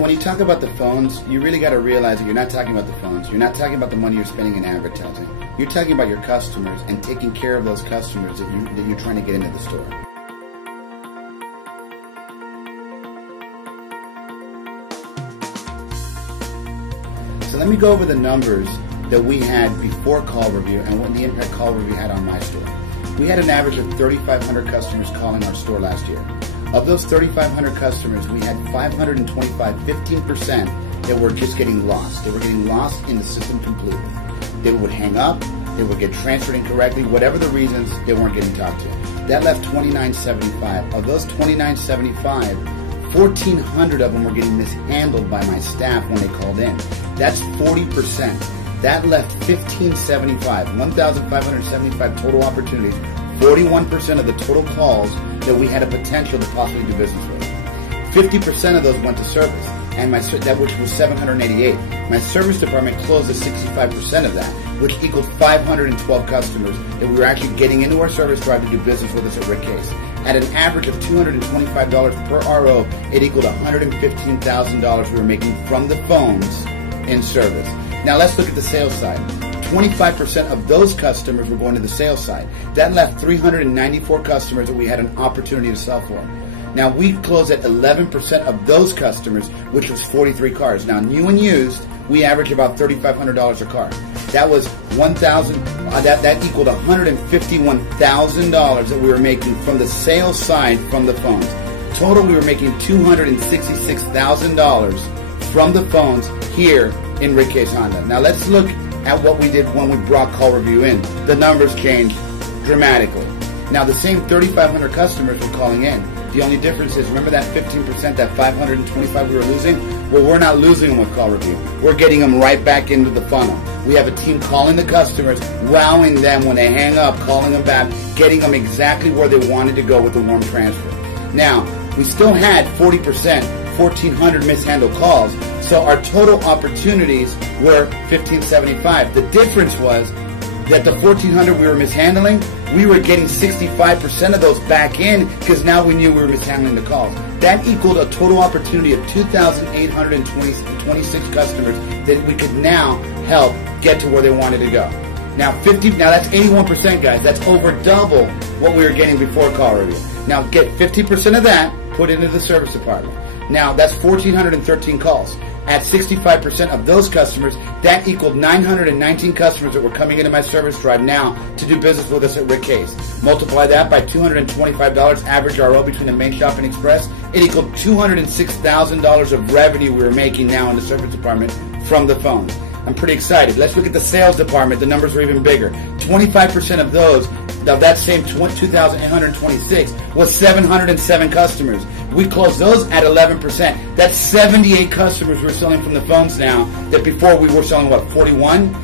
When you talk about the phones, you really got to realize that you're not talking about the phones. You're not talking about the money you're spending in advertising. You're talking about your customers and taking care of those customers that you're trying to get into the store. So let me go over the numbers that we had before CallRevu and what the impact CallRevu had on my store. We had an average of 3,500 customers calling our store last year. Of those 3,500 customers, we had 525, 15% that were just getting lost. They were getting lost in the system completely. They would hang up, they would get transferred incorrectly, whatever the reasons, they weren't getting talked to. That left 2,975. Of those 2,975, 1,400 of them were getting mishandled by my staff when they called in. That's 40%. That left 1,575, 1,575 total opportunities, 41% of the total calls that we had a potential to possibly do business with. 50% of those went to service, and which was 788. My service department closed at 65% of that, which equaled 512 customers that we were actually getting into our service drive to do business with us at Rick Case. At an average of $225 per RO, it equaled $115,000 we were making from the phones in service. Now let's look at the sales side. 25% of those customers were going to the sales side. That left 394 customers that we had an opportunity to sell for. Now we closed at 11% of those customers, which was 43 cars. Now new and used, we average about $3,500 a car. That was that equaled $151,000 that we were making from the sales side from the phones. Total, we were making $266,000 from the phones here in Rick Case Honda. Now let's look at what we did when we brought CallRevu in. The numbers changed dramatically. Now the same 3,500 customers were calling in. The only difference is, remember that 15%, that 525 we were losing? Well, we're not losing them with CallRevu. We're getting them right back into the funnel. We have a team calling the customers, wowing them when they hang up, calling them back, getting them exactly where they wanted to go with the warm transfer. Now, we still had 40%, 1,400 mishandled calls, so our total opportunities were 1,575. The difference was that the 1,400 we were mishandling, we were getting 65% of those back in because now we knew we were mishandling the calls. That equaled a total opportunity of 2,826 customers that we could now help get to where they wanted to go. Now that's 81%, guys. That's over double what we were getting before CallRevu. Now get 50% of that, put into the service department. Now that's 1,413 calls. At 65% of those customers, that equaled 919 customers that were coming into my service drive now to do business with us at Rick Case. Multiply that by $225 average RO between the main shop and express, it equaled $206,000 of revenue we were making now in the service department from the phones. I'm pretty excited. Let's look at the sales department. The numbers are even bigger. 25% of those, of that same 2,826, was 707 customers. We closed those at 11%. That's 78 customers we're selling from the phones now that before we were selling, what, 41?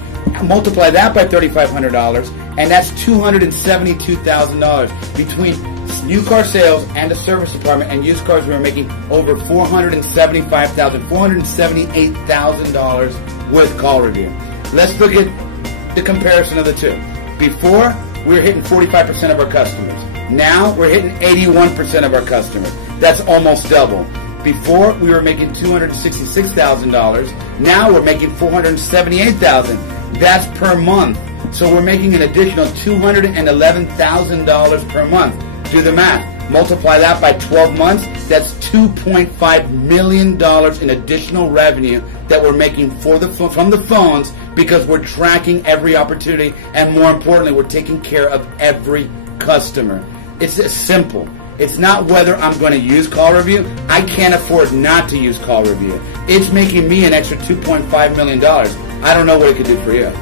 Multiply that by $3,500, and that's $272,000 between new car sales and the service department and used cars. We were making over $475,000, $478,000 with CallRevu. Let's look at the comparison of the two. Before, we were hitting 45% of our customers. Now, we're hitting 81% of our customers. That's almost double. Before, we were making $266,000. Now, we're making $478,000. That's per month. So we're making an additional $211,000 per month. Do the math. Multiply that by 12 months. That's $2.5 million in additional revenue that we're making from the phones because we're tracking every opportunity, and more importantly, we're taking care of every customer. It's simple. It's not whether I'm going to use CallRevu. I can't afford not to use CallRevu. It's making me an extra $2.5 million. I don't know what it could do for you.